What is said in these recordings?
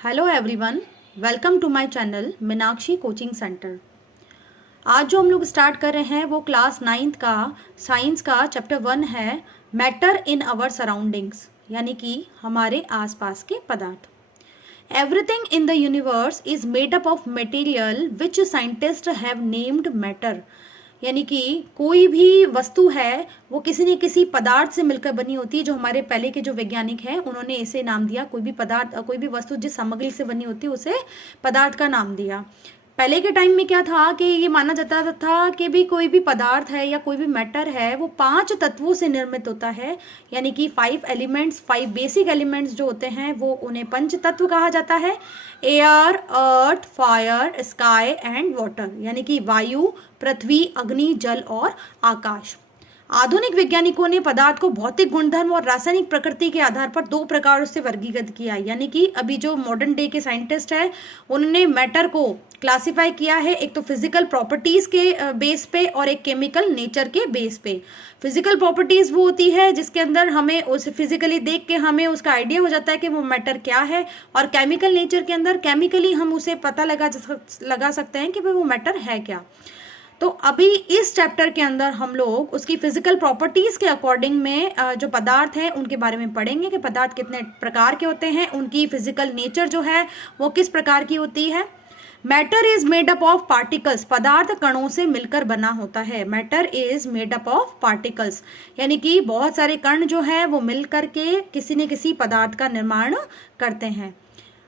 Hello everyone, welcome to my channel Meenakshi coaching centre. आज जो हम लोग स्टार्ट कर रहे हैं वो क्लास 9th का साइंस का चैप्टर 1 है, मैटर इन आवर सराउंडिंग्स, यानी कि हमारे आसपास के पदार्थ। Everything in the universe is made up of material which scientist have named matter, यानी कि कोई भी वस्तु है वो किसी न किसी पदार्थ से मिलकर बनी होती है। जो हमारे पहले के जो वैज्ञानिक हैं उन्होंने इसे नाम दिया, कोई भी पदार्थ, कोई भी वस्तु जिस सामग्री से बनी होती है उसे पदार्थ का नाम दिया। पहले के टाइम में क्या था कि ये माना जाता था कि भी कोई भी पदार्थ है या कोई भी मैटर है वो 5 तत्वों से निर्मित होता है, यानी कि 5 एलिमेंट्स, 5 बेसिक एलिमेंट्स जो होते हैं वो उन्हें पंच तत्व कहा जाता है। Air, earth, fire, sky and water, यानी कि वायु, पृथ्वी, अग्नि, जल और आकाश। आधुनिक वैज्ञानिकों ने पदार्थ को भौतिक गुणधर्म और रासायनिक प्रकृति के आधार पर 2 प्रकारों से वर्गीकृत किया, यानी कि अभी जो मॉडर्न डे के साइंटिस्ट हैं उन्होंने मैटर को क्लासिफाई किया है, एक तो फिजिकल प्रॉपर्टीज के बेस पे और एक केमिकल नेचर के बेस पे। फिजिकल प्रॉपर्टीज वो होती है जिसके अंदर हमें उस फिजिकली देख के हमें उसका आइडिया हो जाता है कि वो मैटर क्या है, और केमिकल नेचर के अंदर केमिकली हम उसे पता लगा सकते हैं कि वो मैटर है क्या। तो अभी इस चैप्टर के अंदर हम लोग उसकी फिजिकल प्रॉपर्टीज के अकॉर्डिंग में जो पदार्थ हैं उनके बारे में पढ़ेंगे कि पदार्थ कितने प्रकार के होते हैं, उनकी फिजिकल नेचर जो है वो किस प्रकार की होती है। Matter is made up of particles, पदार्थ कणों से मिलकर बना होता है। Matter is made up of particles, यानी कि बहुत सारे कण जो है वो मिल करके किसी न किसी पदार्थ का निर्माण करते हैं।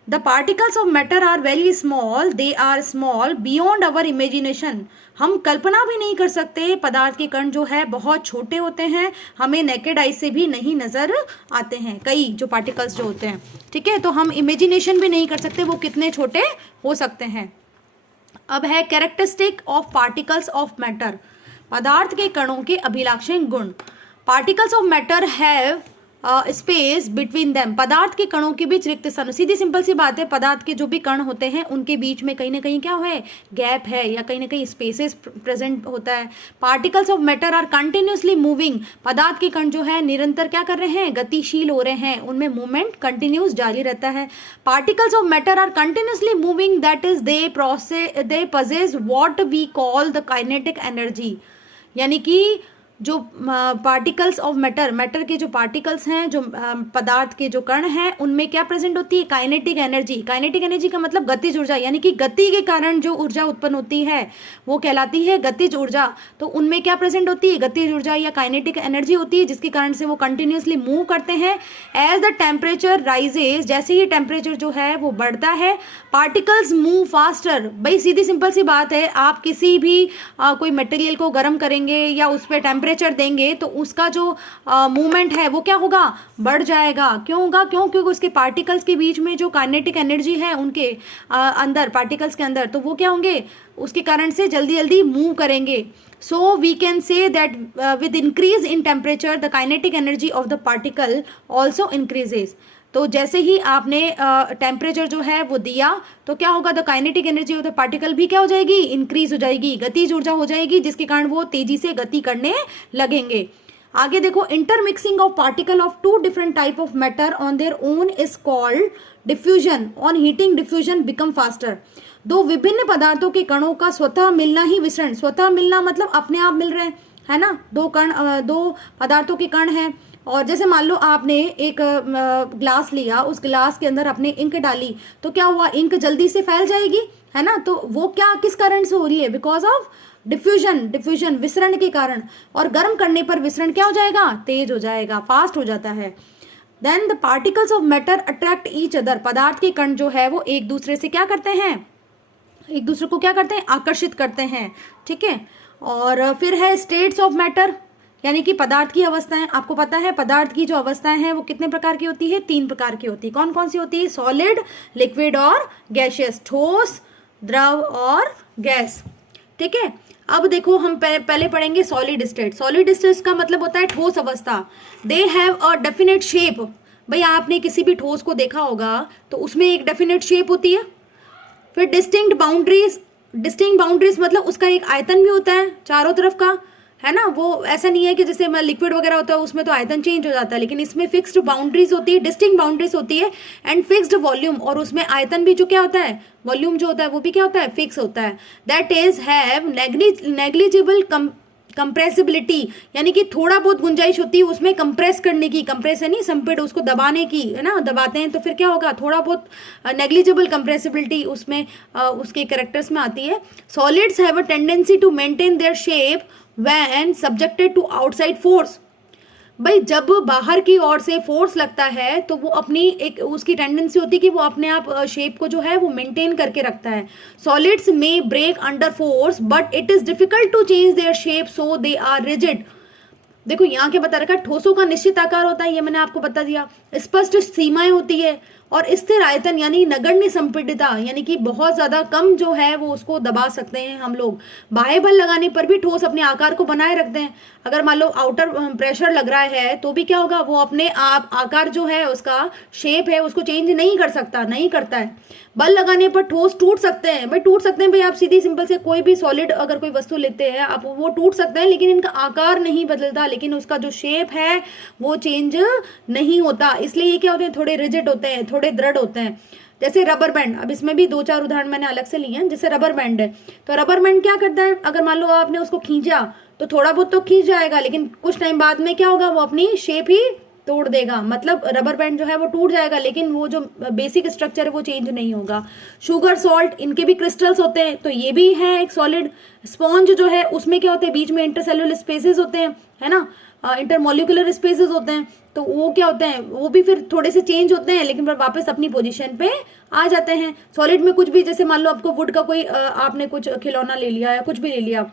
The particles of matter are very small, they are small beyond our imagination. हम कल्पना भी नहीं कर सकते, पदार्थ के कण जो है बहुत छोटे होते हैं, हमें नेकेड आई से भी नहीं नजर आते हैं कई जो पार्टिकल्स जो होते हैं, ठीक है। तो हम इमेजिनेशन भी नहीं कर सकते वो कितने छोटे हो सकते हैं। अब है characteristic of particles of matter, पदार्थ के कणों के अभिलाक्षण गुण। Particles of matter have space between them, पदार्थ के कणों के बीच रिक्त स्थान। सीधी सिंपल सी बात है, पदार्थ के जो भी कण होते हैं उनके बीच में कहीं ना कहीं क्या है, गैप है या कहीं ना कहीं स्पेसेस प्रेजेंट होता है। Particles of matter are continuously moving, पदार्थ के कण जो है निरंतर क्या कर रहे हैं, गतिशील हो रहे हैं, उनमें मूवमेंट कंटिन्यूस जारी रहता है। Particles of matter are continuously moving, that is they possess what we call the kinetic energy, यानी कि जो पार्टिकल्स ऑफ मैटर के जो पार्टिकल्स हैं, जो पदार्थ के जो कण हैं उनमें क्या प्रेजेंट होती है, काइनेटिक एनर्जी। काइनेटिक एनर्जी का मतलब गतिज ऊर्जा, यानी कि गति के कारण जो ऊर्जा उत्पन्न होती है वो कहलाती है गतिज ऊर्जा। तो उनमें क्या प्रेजेंट होती है, गतिज ऊर्जा या काइनेटिक एनर्जी होती है, जिसके कारण से वो कंटिन्यूसली मूव करते हैं। एज द टेम्परेचर राइजेज, जैसे ही टेम्परेचर जो है वो बढ़ता है, पार्टिकल्स मूव फास्टर। भाई सीधी सिंपल सी बात है, आप किसी भी कोई मटेरियल को गर्म करेंगे या उस पर टेम्परेचर देंगे तो उसका जो मूवमेंट है वो क्या होगा, बढ़ जाएगा। क्यों होगा, क्योंकि उसके पार्टिकल्स के बीच में जो काइनेटिक एनर्जी है उनके अंदर, पार्टिकल्स के अंदर, तो वो क्या होंगे, उसके कारण से जल्दी जल्दी मूव करेंगे। So we can say that with increase in temperature the kinetic energy of the particle also increases. तो जैसे ही आपने टेम्परेचर जो है वो दिया तो क्या होगा, the kinetic energy of the particle भी क्या हो जाएगी, इंक्रीज हो जाएगी, गतिज ऊर्जा हो जाएगी, जिसके कारण वो तेजी से गति करने लगेंगे। आगे देखो, intermixing of particle of 2 different type of matter on their own is called diffusion. On heating diffusion become faster. 2 विभिन्न पदार्थों के कणों का स्वतः मिलना ही विसरण, स्वतः मिलना मतलब अपने आप मिल रहे हैं, है ना। 2 पदार्थों के कण हैं, और जैसे मान लो आपने एक ग्लास लिया, उस ग्लास के अंदर आपने इंक डाली, तो क्या हुआ, इंक जल्दी से फैल जाएगी, है ना। तो वो क्या किस कारण से हो रही है, बिकॉज ऑफ डिफ्यूजन विसरण के कारण। और गर्म करने पर विसरण क्या हो जाएगा, तेज हो जाएगा, फास्ट हो जाता है। Then the particles of matter attract each other, पदार्थ के कण जो है वो एक दूसरे से क्या करते हैं, एक दूसरे को क्या करते हैं, आकर्षित करते हैं, ठीक है। और फिर है स्टेट्स ऑफ मैटर, यानी कि पदार्थ की अवस्थाएं। आपको पता है पदार्थ की जो अवस्थाएं हैं वो कितने प्रकार की होती है, 3 प्रकार की होती है। कौन कौन सी होती है, सॉलिड, लिक्विड और गैसियस, ठोस, द्रव और गैस, ठीक है। अब देखो हम पहले पढ़ेंगे सॉलिड स्टेट। सॉलिड स्टेट का मतलब होता है ठोस अवस्था। They have a definite shape. भाई आपने किसी भी ठोस को देखा होगा तो उसमें एक डेफिनेट शेप होती है। फिर डिस्टिंक्ट बाउंड्रीज मतलब उसका एक आयतन भी होता है चारों तरफ का, है ना। वो ऐसा नहीं है कि जैसे लिक्विड वगैरह होता है उसमें तो आयतन चेंज हो जाता है, लेकिन इसमें फिक्स्ड बाउंड्रीज होती है, डिस्टिंक्ट बाउंड्रीज होती है एंड फिक्स्ड वॉल्यूम, और उसमें आयतन भी जो क्या होता है, वॉल्यूम जो होता है वो भी क्या होता है, फिक्स होता है। That is have negligible compressibility, यानी कि थोड़ा बहुत गुंजाइश होती है उसमें कंप्रेस करने की, कंप्रेस यानी संपीड़, उसको दबाने की, है ना, दबाते हैं तो फिर क्या होगा, थोड़ा बहुत नेग्लिजिबल कंप्रेसिबिलिटी उसमें उसके कैरेक्टर्स में आती है। Solids have a tendency to maintain their shape when subjected to outside force. भाई जब बाहर की ओर से फोर्स लगता है तो वो अपनी एक उसकी टेंडेंसी होती है कि वो अपने आप शेप को जो है वो मेंटेन करके रखता है। सॉलिड्स में break under force but it is difficult to change their shape so they are rigid. देखो यहाँ के बता रखा है, ठोसों का निश्चित आकार होता है, ये मैंने आपको बता दिया। स्पष्ट सीमाएं होती है और स्थिर आयतन यानी नगण्य संपीड़ितता, यानी कि बहुत ज्यादा कम जो है वो उसको दबा सकते हैं हम लोग। बाह्य बल लगाने पर भी ठोस अपने आकार को बनाए रखते हैं। अगर मान लो आउटर प्रेशर लग रहा है तो भी क्या होगा, वो अपने आप आकार जो है उसका शेप है उसको चेंज नहीं कर सकता, नहीं करता है। बल लगाने पर ठोस टूट सकते हैं। भाई टूट सकते हैं, भाई आप सीधी सिंपल से कोई भी सॉलिड अगर कोई वस्तु लेते हैं आप, वो टूट सकते हैं लेकिन इनका आकार नहीं बदलता, लेकिन उसका जो शेप है वो चेंज नहीं होता। इसलिए ये क्या होते हैं, थोड़े रिजिड होते हैं, थोड़े दृढ़ होते हैं। जैसे रबर बैंड, अब इसमें भी 2-4 उदाहरण मैंने अलग से लिए हैं। जैसे रबर बैंड है तो रबर बैंड क्या करता है, अगर मान लो आपने उसको खींचा तो थोड़ा बहुत तो खींच जाएगा, लेकिन कुछ टाइम बाद में क्या होगा, वो अपनी शेप ही तोड़ देगा। मतलब रबर बैंड जो है वो टूट जाएगा लेकिन वो जो बेसिक स्ट्रक्चर है वो चेंज नहीं होगा। शुगर, सॉल्ट, इनके भी क्रिस्टल्स होते हैं तो ये भी है एक सॉलिड। स्पॉन्ज जो है उसमें क्या होते हैं, बीच में इंटरसेलुलर स्पेसेस होते हैं, है ना, इंटरमोलिकुलर स्पेसेस होते हैं, तो वो क्या होते हैं, वो भी फिर थोड़े से चेंज होते हैं लेकिन फिर वापस अपनी पोजीशन पे आ जाते हैं। सॉलिड में कुछ भी, जैसे मान लो आपको वुड का कोई आपने कुछ खिलौना ले लिया या कुछ भी ले लिया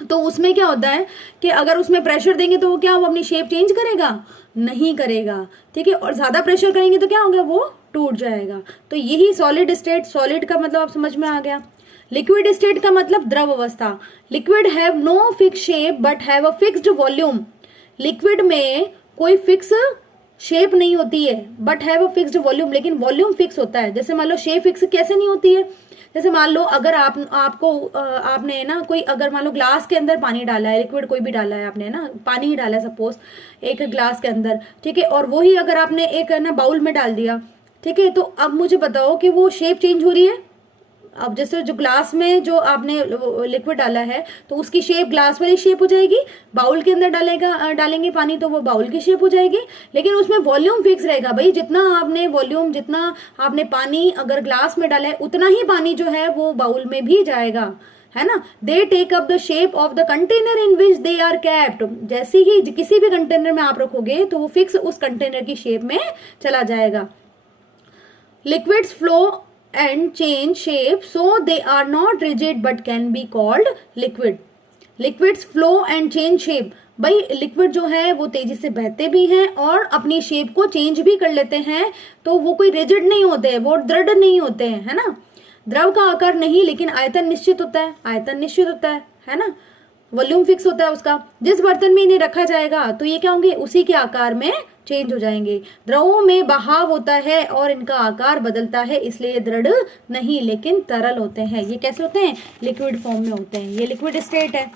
तो उसमें क्या होता है कि अगर उसमें प्रेशर देंगे तो वो क्या, वो अपनी शेप चेंज करेगा, नहीं करेगा, ठीक है। और ज्यादा प्रेशर करेंगे तो क्या होगा, वो टूट जाएगा। तो यही सॉलिड स्टेट, सॉलिड का मतलब आप समझ में आ गया। लिक्विड स्टेट का मतलब द्रव अवस्था। Liquid have no fix shape but have a fixed volume. Liquid में कोई फिक्स शेप नहीं होती है but have a fixed volume, लेकिन वॉल्यूम फिक्स होता है। जैसे मान लो शेप फिक्स कैसे नहीं होती है, जैसे मान लो अगर आपने ना कोई, अगर मान लो ग्लास के अंदर पानी डाला है, लिक्विड कोई भी डाला है आपने ना, पानी ही डाला है सपोज एक ग्लास के अंदर, ठीक है, और वही अगर आपने एक ना बाउल में डाल दिया, ठीक है, तो अब मुझे बताओ कि वो शेप चेंज हो रही है। अब जैसे जो ग्लास में जो आपने लिक्विड डाला है तो उसकी शेप ग्लास वाली शेप हो जाएगी, बाउल के अंदर डालेंगे पानी तो वो बाउल की शेप हो जाएगी, लेकिन उसमें वॉल्यूम फिक्स रहेगा। भाई जितना आपने वॉल्यूम, जितना आपने पानी अगर ग्लास में डाला है उतना ही पानी जो है वो बाउल में भी जाएगा, है ना। They take up the shape of the container in which they are kept. जैसे ही किसी भी कंटेनर में आप रखोगे तो वो फिक्स उस कंटेनर की शेप में चला जाएगा। Liquids flow and change shape so they are not rigid but can be called liquid. Liquids flow and change shape. भाई लिक्विड जो है वो तेजी से बहते भी हैं और अपनी शेप को चेंज भी कर लेते हैं, तो वो कोई रिजिड नहीं होते हैं, वो दृढ़ नहीं होते हैं, है ना। द्रव का आकार नहीं लेकिन आयतन निश्चित होता है, आयतन निश्चित होता है ना, वॉल्यूम फिक्स होता है उसका। जिस बर्तन में इन्हें रखा जाएगा तो ये क्या होंगे, उसी के आकार में चेंज हो जाएंगे। द्रवों में बहाव होता है और इनका आकार बदलता है, इसलिए दृढ़ नहीं लेकिन तरल होते हैं। ये कैसे होते हैं, लिक्विड फॉर्म में होते हैं। ये लिक्विड स्टेट है।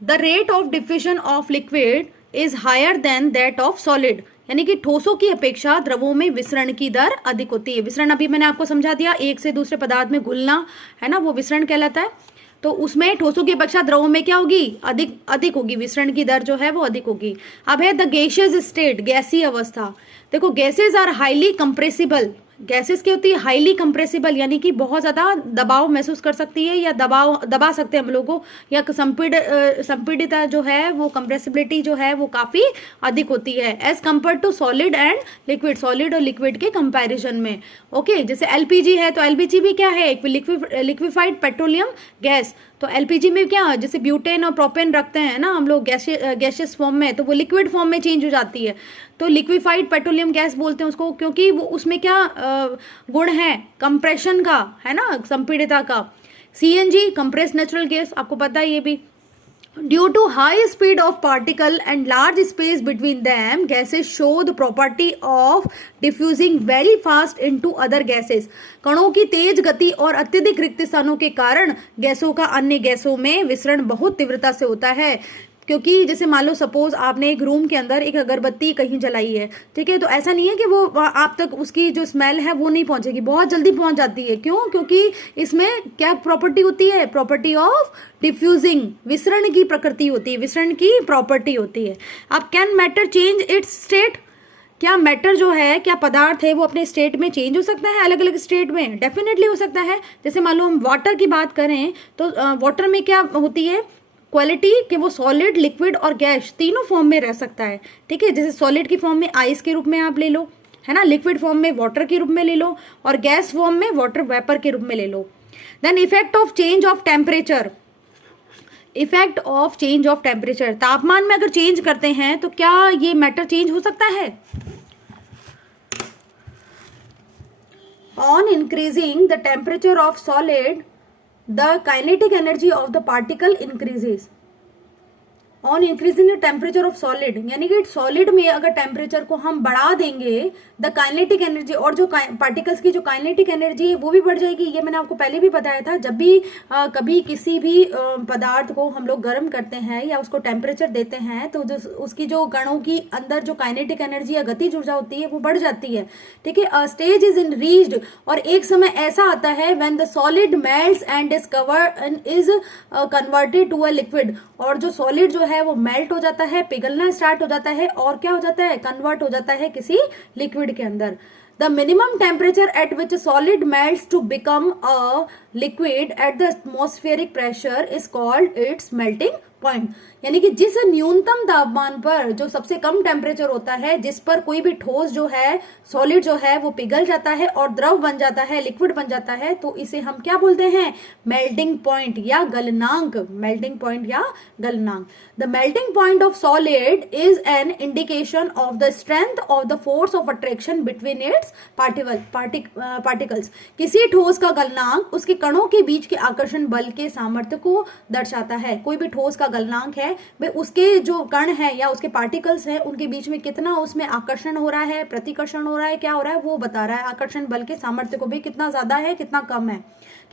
The rate of diffusion of liquid is higher than that of solid, यानी कि ठोसों की अपेक्षा द्रवों में विसरण की दर अधिक होती है। विसरण अभी मैंने आपको समझा दिया, एक से दूसरे पदार्थ में घुलना, है ना, वो विसरण कहलाता है। तो उसमें ठोसों की अपेक्षा द्रवों में क्या होगी, अधिक होगी, विसरण की दर जो है वो अधिक होगी। अब है द गैसियस स्टेट, गैसीय अवस्था। देखो gases are highly compressible. Gases क्या होती है, हाईली कंप्रेसिबल, यानी कि बहुत ज्यादा दबाव महसूस कर सकती है या दबा सकते हैं हम लोगों को, या संपीड़ितता जो है वो कंप्रेसिबिलिटी जो है वो काफी अधिक होती है as compared to solid and liquid, solid और लिक्विड के कंपैरिजन में। ओके, जैसे एलपीजी है तो एलपीजी भी क्या है, एक लिक्विफाइड पेट्रोलियम गैस। तो एलपीजी में क्या, जैसे ब्यूटेन और प्रोपेन रखते हैं ना हम लोग गैसियस फॉर्म में, तो वो लिक्विड फॉर्म में चेंज हो जाती है, तो लिक्विफाइड पेट्रोलियम गैस बोलते हैं उसको, क्योंकि वो उसमें क्या गुण है, कंप्रेशन का, है ना, संपीड़ितता का। सीएनजी कंप्रेस्ड नेचुरल गैस, आपको पता है ये भी। Due to high speed of particle and large space between them, gases show the property of diffusing very fast into other gases. कणों की तेज गति और अत्यधिक रिक्त स्थानों के कारण गैसों का अन्य गैसों में विसरण बहुत तीव्रता से होता है. क्योंकि जैसे मान लो सपोज आपने एक रूम के अंदर एक अगरबत्ती कहीं जलाई है, ठीक है, तो ऐसा नहीं है कि वो आप तक उसकी जो स्मेल है वो नहीं पहुंचेगी, बहुत जल्दी पहुंच जाती है. क्यों? क्योंकि इसमें क्या प्रॉपर्टी होती है? प्रॉपर्टी ऑफ डिफ्यूजिंग, विसरण की प्रकृति होती है, विसरण की प्रॉपर्टी होती है. अब can matter change it's state? क्या मैटर जो है, क्या पदार्थ है वो अपने स्टेट में चेंज हो सकता है अलग अलग स्टेट में? डेफिनेटली हो सकता है. जैसे मान लो हम वाटर की बात करें तो वाटर में क्या होती है क्वालिटी कि वो सॉलिड, लिक्विड और गैस तीनों फॉर्म में रह सकता है. ठीक है, जैसे सॉलिड की फॉर्म में आइस के रूप में आप ले लो, है ना, लिक्विड फॉर्म में वाटर के रूप में ले लो और गैस फॉर्म में वाटर वेपर के रूप में ले लो. Then effect of change of temperature. Effect of change of temperature, तापमान में अगर चेंज करते हैं तो क्या ये मैटर चेंज हो सकता है? On increasing the temperature of solid the kinetic energy of the particle increases. On increasing the temperature of solid, यानी कि सॉलिड में अगर टेम्परेचर को हम बढ़ा देंगे द काइनेटिक एनर्जी, और जो पार्टिकल्स की जो काइनेटिक एनर्जी है वो भी बढ़ जाएगी. ये मैंने आपको पहले भी बताया था. जब भी कभी किसी भी पदार्थ को हम लोग गर्म करते हैं या उसको टेम्परेचर देते हैं तो जो उसकी जो कणों की अंदर जो काइनेटिक एनर्जी या गतिज ऊर्जा होती है वो बढ़ जाती है. ठीक है, स्टेज इज इन रीच्ड, और एक समय ऐसा आता है when the solid melts and is covered and is converted to a liquid. और जो सॉलिड जो है वो मेल्ट हो जाता है, पिघलना स्टार्ट हो जाता है और क्या हो जाता है? कन्वर्ट हो जाता है किसी लिक्विड के अंदर. The minimum temperature at which solid melts to become a liquid at the atmospheric pressure is called its melting point. यानी कि जिस न्यूनतम तापमान पर जो सबसे कम टेम्परेचर होता है जिस पर कोई भी ठोस जो है, सॉलिड जो है वो पिघल जाता है और द्रव बन जाता है, लिक्विड बन जाता है, तो इसे हम क्या बोलते हैं? मेल्टिंग पॉइंट या गलनांक. मेल्टिंग पॉइंट या गलनांक. The melting point of solid is an indication of the strength of the force of attraction between its particles. किसी ठोस का गलनांक उसके कणों के बीच के आकर्षण बल के सामर्थ्य को दर्शाता है. कोई भी ठोस का गलनांक है भाई, उसके जो कण है या उसके पार्टिकल्स है उनके बीच में कितना उसमें आकर्षण हो रहा है, प्रतिकर्षण हो रहा है, क्या हो रहा है वो बता रहा है. आकर्षण बल के सामर्थ्य को भी कितना ज्यादा है कितना कम है,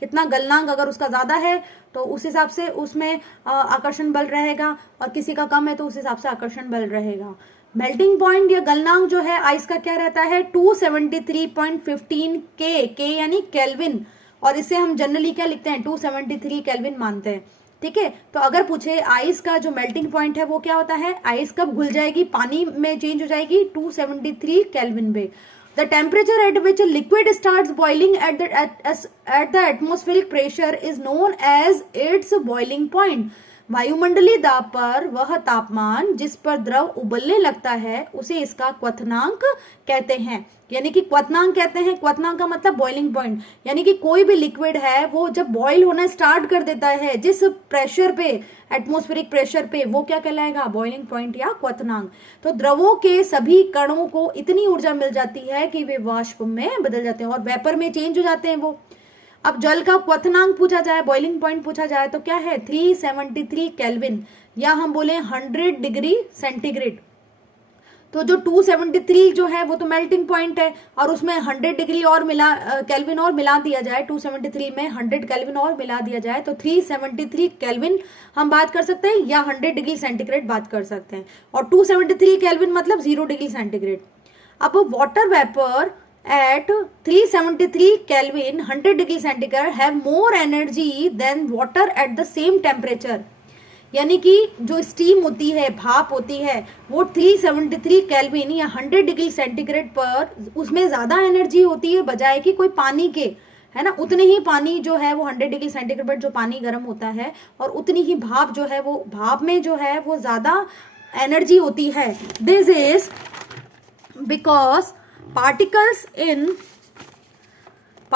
कितना गलनांक अगर उसका ज्यादा है तो उस हिसाब से उसमें आकर्षण बल रहेगा, और किसी का कम है तो उस हिसाब से आकर्षण बल रहेगा. मेल्टिंग पॉइंट या गलनांक जो है आइस का क्या रहता है? 273.15 के यानी केल्विन, और इसे हम जनरली क्या लिखते हैं? 273 केल्विन मानते हैं. ठीक है, तो अगर पूछे आइस का जो मेल्टिंग पॉइंट है वो क्या होता है, आइस कब घुल जाएगी, पानी में चेंज हो जाएगी? 273 केल्विन में. The temperature at which a liquid starts boiling at the atmospheric pressure is known as its boiling point. वायुमंडलीय दाब पर वह तापमान जिस पर द्रव उबलने लगता है उसे इसका क्वथनांक कहते हैं. यानी कि क्वथनांक कहते हैं, क्वथनांक का मतलब बॉइलिंग पॉइंट. यानी कि कोई भी लिक्विड है वो जब बॉईल होना स्टार्ट कर देता है जिस प्रेशर पे, एटमॉस्फेरिक प्रेशर पे, वो क्या कहलाएगा? बॉइलिंग पॉइंट या क्वथनांक. तो द्रवों के सभी कणों को इतनी ऊर्जा मिल जाती है कि वे वाष्प में बदल जाते हैं और वेपर में चेंज हो जाते हैं वो. अब जल का क्वथनांक पूछा जाए, बॉइलिंग पॉइंट पूछा जाए तो क्या है? 373 केल्विन, या हम बोले 100 डिग्री सेंटीग्रेड. तो जो 273 जो है वो तो मेल्टिंग पॉइंट है, और उसमें 100 डिग्री और मिला, केल्विन और मिला दिया जाए, 273 में 100 केल्विन और मिला दिया जाए तो 373 केल्विन हम बात कर सकते हैं, या 100 डिग्री सेंटीग्रेड बात कर सकते हैं. और 273 केल्विन मतलब 0 डिग्री सेंटीग्रेड. अब water vapour at 373 Kelvin 100 degree centigrade have more energy than water at the same temperature. यानी कि जो स्टीम होती है, भाप होती है, वो 373 केल्विन या 100 डिग्री सेंटीग्रेड पर उसमें ज्यादा एनर्जी होती है बजाय कि कोई पानी के, है ना. उतने ही पानी जो है वो 100 डिग्री सेंटीग्रेड पर जो पानी गर्म होता है और उतनी ही भाप जो है वो भाप में जो है वो ज्यादा एनर्जी होती है. This is because particles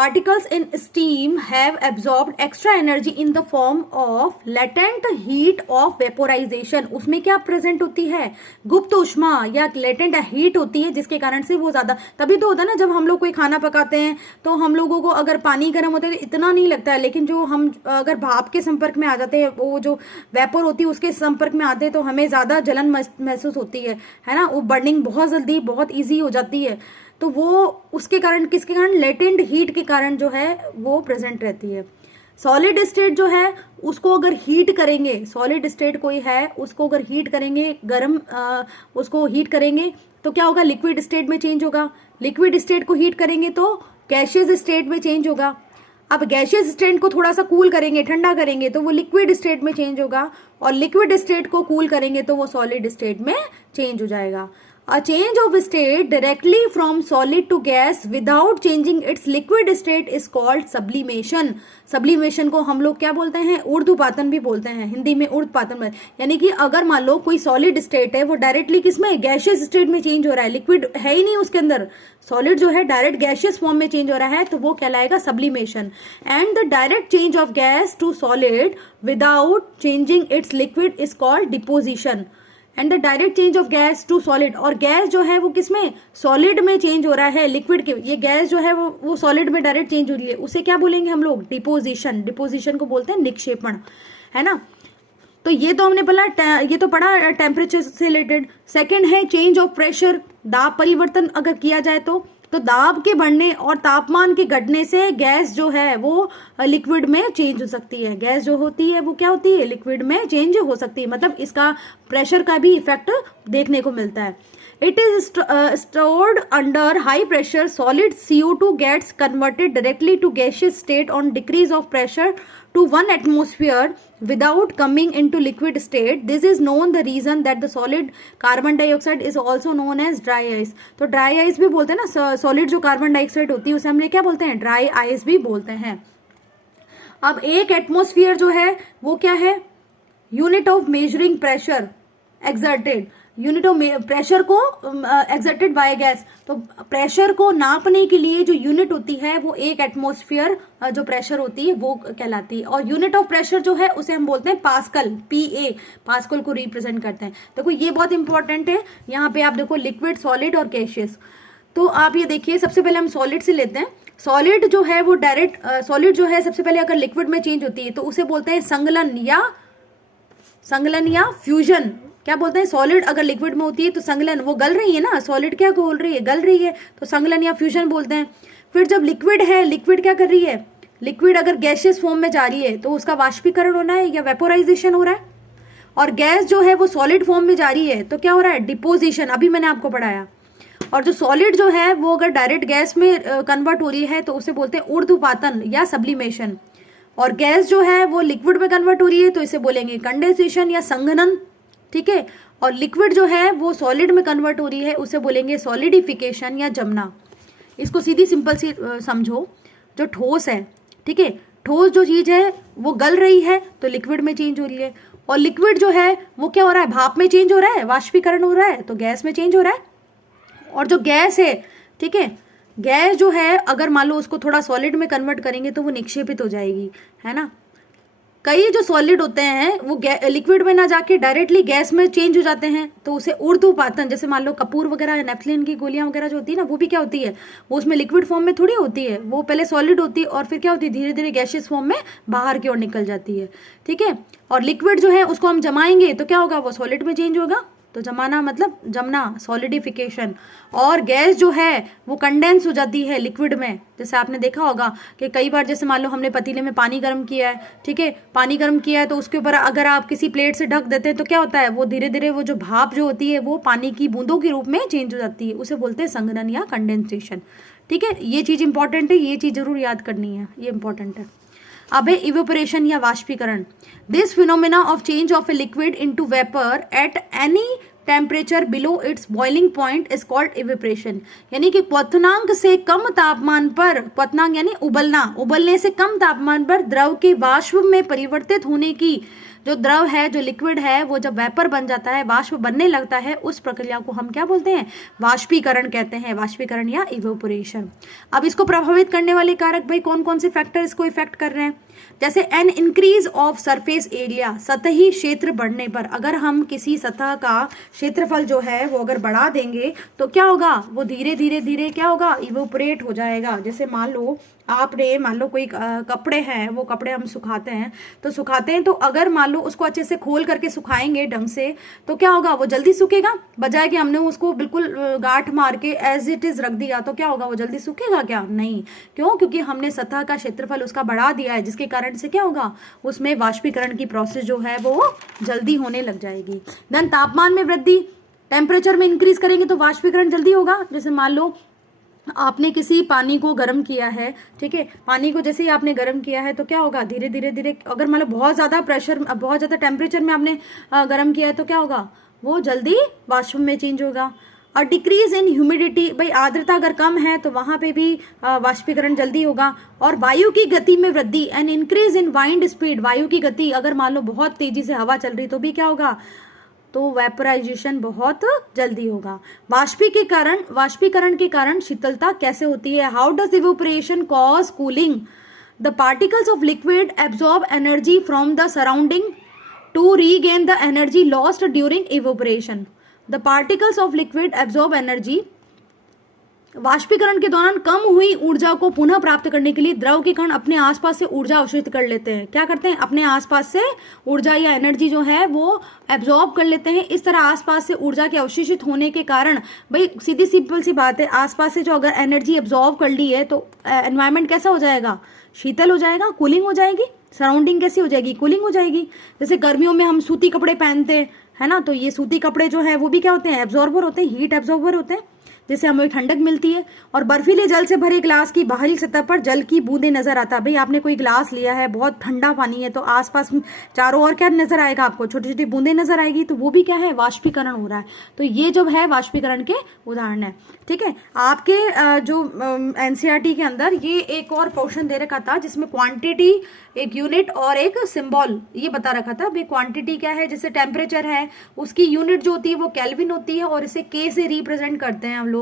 particles in steam have absorbed extra energy in the form of latent heat of vaporisation. उसमें क्या प्रेजेंट होती है, गुप्त ऊष्मा या लेटेंट हीट होती है, जिसके कारण से वो ज्यादा, तभी तो होता है ना जब हम लोग कोई खाना पकाते हैं तो हम लोगों को अगर पानी गर्म होता है तो इतना नहीं लगता है, लेकिन जो हम अगर भाप के संपर्क में आ जाते हैं, वो जो वेपर होती है उसके संपर्क में आते हैं तो हमें ज्यादा जलन महसूस होती है ना, वो बर्निंग बहुत जल्दी बहुत ईजी हो जाती है। तो वो उसके कारण, किसके कारण, लेटेंट हीट के कारण जो है वो प्रेजेंट रहती है। सॉलिड स्टेट जो है उसको अगर हीट करेंगे, सॉलिड स्टेट कोई है उसको अगर हीट करेंगे, गर्म उसको हीट करेंगे तो क्या होगा, लिक्विड स्टेट में चेंज होगा। लिक्विड स्टेट को हीट करेंगे तो गैशियस स्टेट में चेंज होगा। अब गैशियस स्टेट को थोड़ा सा कूल करेंगे, ठंडा करेंगे तो वो लिक्विड स्टेट में चेंज होगा, और लिक्विड स्टेट को कूल करेंगे तो वो सॉलिड स्टेट में चेंज हो जाएगा। A change of state directly from solid to gas without changing its liquid state is called sublimation। sublimation को हम लोग क्या बोलते हैं, ऊर्ध्वपातन भी बोलते हैं, हिंदी में ऊर्ध्वपातन। यानी कि अगर मान लो कोई सॉलिड स्टेट है वो डायरेक्टली किसमें, गैशियस स्टेट में चेंज हो रहा है, लिक्विड है ही नहीं उसके अंदर, सॉलिड जो है डायरेक्ट गैशियस फॉर्म में चेंज हो रहा है, तो वो कहलाएगा sublimation. And the direct change of gas to solid without changing its liquid is called deposition. And the direct change of gas to solid, और गैस जो है वो किसमें, सॉलिड में चेंज हो रहा है, लिक्विड के, ये गैस जो है वो सॉलिड में डायरेक्ट चेंज हो रही है, उसे क्या बोलेंगे हम लोग, डिपोजिशन। डिपोजिशन को बोलते हैं निक्षेपण, है ना। तो ये तो हमने पढ़ा, ये तो पढ़ा टेम्परेचर से रिलेटेड। सेकंड है चेंज ऑफ प्रेशर, दाब परिवर्तन अगर किया जाए तो दाब के बढ़ने और तापमान के घटने से गैस जो है वो लिक्विड में चेंज हो सकती है। गैस जो होती है वो क्या होती है, लिक्विड में चेंज हो सकती है, मतलब इसका प्रेशर का भी इफेक्ट देखने को मिलता है। It is stored under high pressure. Solid CO2 gets converted directly to gaseous state on decrease of pressure to 1 atmosphere without coming into liquid state. This is known the reason that the solid carbon dioxide is also known as dry ice. तो dry ice भी बोलते हैं ना, solid जो carbon dioxide होती है उसे हम क्या बोलते हैं, dry ice भी बोलते हैं। अब एक एटमोस्फियर जो है वो क्या है, unit of measuring pressure exerted, unit of pressure को एक्सर्टेड बाय गैस। तो प्रेशर को नापने के लिए जो यूनिट होती है वो एक एटमॉस्फेयर जो प्रेशर होती है वो कहलाती है, और यूनिट ऑफ प्रेशर जो है उसे हम बोलते हैं पास्कल, PA, पास्कल को रिप्रेजेंट करते हैं। देखो ये बहुत इंपॉर्टेंट है, यहाँ पे आप देखो लिक्विड, सॉलिड और गैसियस। तो आप ये देखिए, सबसे पहले हम सॉलिड से लेते हैं। सॉलिड जो है वो डायरेक्ट, सॉलिड जो है सबसे पहले अगर लिक्विड में चेंज होती है तो उसे बोलते हैं संगलन या फ्यूजन। क्या बोलते हैं, सॉलिड अगर लिक्विड में होती है तो संगलन, वो गल रही है ना, सॉलिड क्या बोल रही है, गल रही है, तो संगलन या फ्यूजन बोलते हैं। फिर जब लिक्विड है, लिक्विड क्या कर रही है, लिक्विड अगर गैसियस फॉर्म में जा रही है तो उसका वाष्पीकरण होना है या वेपोराइजेशन हो रहा है, और गैस जो है वो सॉलिड फॉर्म में जा रही है तो क्या हो रहा है, डिपोजिशन, अभी मैंने आपको पढ़ाया। और जो सॉलिड जो है वो अगर डायरेक्ट गैस में कन्वर्ट हो रही है तो उसे बोलते हैं ऊर्ध्वपातन या सब्लिमेशन, और गैस जो है वो लिक्विड में कन्वर्ट हो रही है तो इसे बोलेंगे कंडेंसेशन या संघनन, ठीक है। और लिक्विड जो है वो सॉलिड में कन्वर्ट हो रही है उसे बोलेंगे सॉलिडिफिकेशन या जमना। इसको सीधी सिंपल सी समझो, जो ठोस है, ठीक है, ठोस जो चीज है वो गल रही है तो लिक्विड में चेंज हो रही है, और लिक्विड जो है वो क्या हो रहा है, भाप में चेंज हो रहा है, वाष्पीकरण हो रहा है तो गैस में चेंज हो रहा है। और जो गैस है, ठीक है, गैस जो है अगर मान लो उसको थोड़ा सॉलिड में कन्वर्ट करेंगे तो वो निक्षेपित हो जाएगी, है ना। कई जो सॉलिड होते हैं वो लिक्विड में ना जाके डायरेक्टली गैस में चेंज हो जाते हैं तो उसे ऊर्ध्वपातन, जैसे मान लो कपूर वगैरह, नेफ्लिन की गोलियां वगैरह जो होती है ना, वो भी क्या होती है, वो उसमें लिक्विड फॉर्म में थोड़ी होती है, वो पहले सॉलिड होती है और फिर क्या होती है, धीरे धीरे गैसियस फॉर्म में बाहर की ओर निकल जाती है, ठीक है। और लिक्विड जो है उसको हम जमाएंगे तो क्या होगा, वो सॉलिड में चेंज होगा, तो जमाना मतलब जमना, सॉलिडिफिकेशन। और गैस जो है वो कंडेंस हो जाती है लिक्विड में, जैसे आपने देखा होगा कि कई बार, जैसे मान लो हमने पतीले में पानी गर्म किया है, ठीक है, पानी गर्म किया है तो उसके ऊपर अगर आप किसी प्लेट से ढक देते हैं तो क्या होता है, वो धीरे धीरे वो जो भाप जो होती है वो पानी की बूंदों के रूप में चेंज हो जाती है, उसे बोलते हैं संघनन या कंडेंसेशन, ठीक है। ये चीज इंपॉर्टेंट है, ये चीज जरूर याद करनी है, ये इंपॉर्टेंट है। अब है इवेपोरेशन या वाष्पीकरण। This phenomena of change of a liquid into vapour at any temperature below it's boiling point is called evaporation. यानी कि क्वथनांक से कम तापमान पर, क्वथनांक यानी उबलना, उबलने से कम तापमान पर द्रव के वाष्प में परिवर्तित होने की जो द्रव है, जो लिक्विड है, वो जब वेपर बन जाता है, वाष्प बनने लगता है, उस प्रक्रिया को हम क्या बोलते हैं? वाष्पीकरण कहते हैं, वाष्पीकरण या इवेपोरेशन। अब इसको प्रभावित करने वाले कारक भाई कौन कौन से फैक्टर इसको इफेक्ट कर रहे हैं? जैसे an increase of surface area, सतही क्षेत्र बढ़ने पर, अगर हम किसी सतह का क्षेत्रफल जो है वो अगर बढ़ा देंगे तो क्या होगा? वो धीरे धीरे धीरे क्या होगा? इवेपोरेट हो जाएगा। जैसे मान लो कोई कपड़े हैं, वो कपड़े हम सुखाते हैं तो अगर मान लो उसको अच्छे से खोल करके सुखाएंगे ढंग से तो क्या होगा? वो जल्दी सूखेगा, बजाय कि हमने उसको बिल्कुल गांठ मार के एज इट इज रख दिया तो क्या होगा? वो जल्दी सूखेगा क्या? नहीं। क्यों? क्योंकि हमने सतह का क्षेत्रफल उसका बढ़ा दिया है, जिसके कारण से क्या होगा? उसमें वाष्पीकरण की प्रोसेस जो है वो जल्दी होने लग जाएगी। देन तापमान में वृद्धि, टेम्परेचर में इंक्रीज करेंगे तो वाष्पीकरण जल्दी होगा। जैसे मान लो आपने किसी पानी को गर्म किया है, ठीक है, पानी को जैसे ही आपने गर्म किया है तो क्या होगा? धीरे धीरे धीरे, अगर मान लो बहुत ज्यादा टेम्परेचर में आपने गर्म किया है तो क्या होगा? वो जल्दी वाष्प में चेंज होगा। और डिक्रीज इन ह्यूमिडिटी, भाई आर्द्रता अगर कम है तो वहां पे भी वाष्पीकरण जल्दी होगा। और वायु की गति में वृद्धि, and increase in wind speed, वायु की गति अगर मान लो बहुत तेजी से हवा चल रही तो भी क्या होगा? तो वेपराइजेशन बहुत जल्दी होगा। वाष्पीकरण के कारण शीतलता कैसे होती है? How does evaporation cause cooling? The particles of liquid absorb energy from the surrounding to regain the energy lost during evaporation. The particles of liquid absorb energy, वाष्पीकरण के दौरान कम हुई ऊर्जा को पुनः प्राप्त करने के लिए द्रव के कण अपने आसपास से ऊर्जा अवशोषित कर लेते हैं। क्या करते हैं? अपने आसपास से ऊर्जा या एनर्जी जो है वो एब्जॉर्ब कर लेते हैं। इस तरह आसपास से ऊर्जा के अवशोषित होने के कारण, भाई सीधी सिंपल सी बात है, आसपास से जो अगर एनर्जी एब्जॉर्ब कर ली है तो एनवायरमेंट कैसा हो जाएगा? शीतल हो जाएगा, कूलिंग हो जाएगी। सराउंडिंग कैसी हो जाएगी? कूलिंग हो जाएगी। जैसे गर्मियों में हम सूती कपड़े पहनते हैं, है ना, तो ये सूती कपड़े जो है वो भी क्या होते हैं? एब्जॉर्बर होते हैं, हीट एब्जॉर्बर होते हैं, जिससे हमें ठंडक मिलती है। और बर्फीले जल से भरे ग्लास की बाहरी सतह पर जल की बूंदें नजर आता है। भाई आपने कोई ग्लास लिया है, बहुत ठंडा पानी है, तो आसपास चारों ओर क्या नजर आएगा आपको? छोटी छोटी बूंदें नजर आएगी, तो वो भी क्या है? वाष्पीकरण हो रहा है। तो ये जो है वाष्पीकरण के उदाहरण है। ठीक है, आपके जो एनसीईआरटी के अंदर ये एक और पोर्शन दे रखा था जिसमें क्वांटिटी, एक यूनिट और एक सिंबल ये बता रखा था। भाई क्वांटिटी क्या है? जैसे टेम्परेचर है, उसकी यूनिट जो होती है वो केल्विन होती है और इसे के से रिप्रेजेंट करते हैं हम लोग।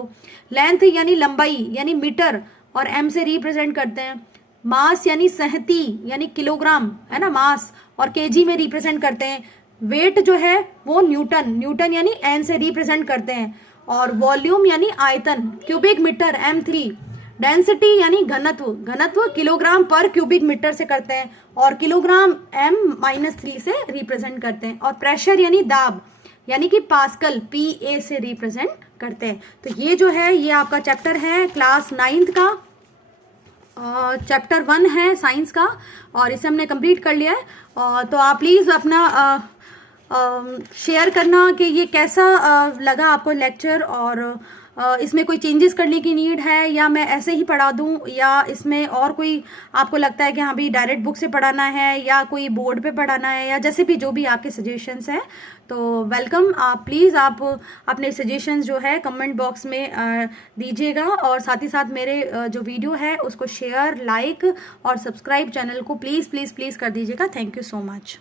लेंथ यानी लंबाई यानी मीटर और एम से रिप्रेजेंट करते हैं। मास यानी सहती यानी किलोग्राम, है ना, मास, और केजी में रिप्रेजेंट करते हैं। वेट जो है वो न्यूटन यानी एन से रिप्रेजेंट करते हैं। और वॉल्यूम यानी आयतन, क्यूबिक मीटर M3। डेंसिटी यानी घनत्व किलोग्राम पर क्यूबिक मीटर से करते हैं और किलोग्राम M-3 से रिप्रेजेंट करते हैं। और प्रेशर यानी दाब यानी कि पास्कल PA से रिप्रेजेंट करते हैं। तो ये जो है ये आपका चैप्टर है क्लास 9th का, चैप्टर 1 है साइंस का, और इसे हमने कंप्लीट कर लिया है। तो आप प्लीज़ अपना शेयर करना कि ये कैसा लगा आपको लेक्चर, और इसमें कोई चेंजेस करने की नीड है या मैं ऐसे ही पढ़ा दूं, या इसमें और कोई आपको लगता है कि हाँ भी डायरेक्ट बुक से पढ़ाना है या कोई बोर्ड पे पढ़ाना है, या जैसे भी जो भी आपके सजेशंस हैं तो वेलकम। आप प्लीज़ आप अपने सजेशंस जो है कमेंट बॉक्स में दीजिएगा, और साथ ही साथ मेरे जो वीडियो है उसको शेयर, लाइक और सब्सक्राइब चैनल को प्लीज़ प्लीज़ प्लीज़ कर दीजिएगा। Thank you so much.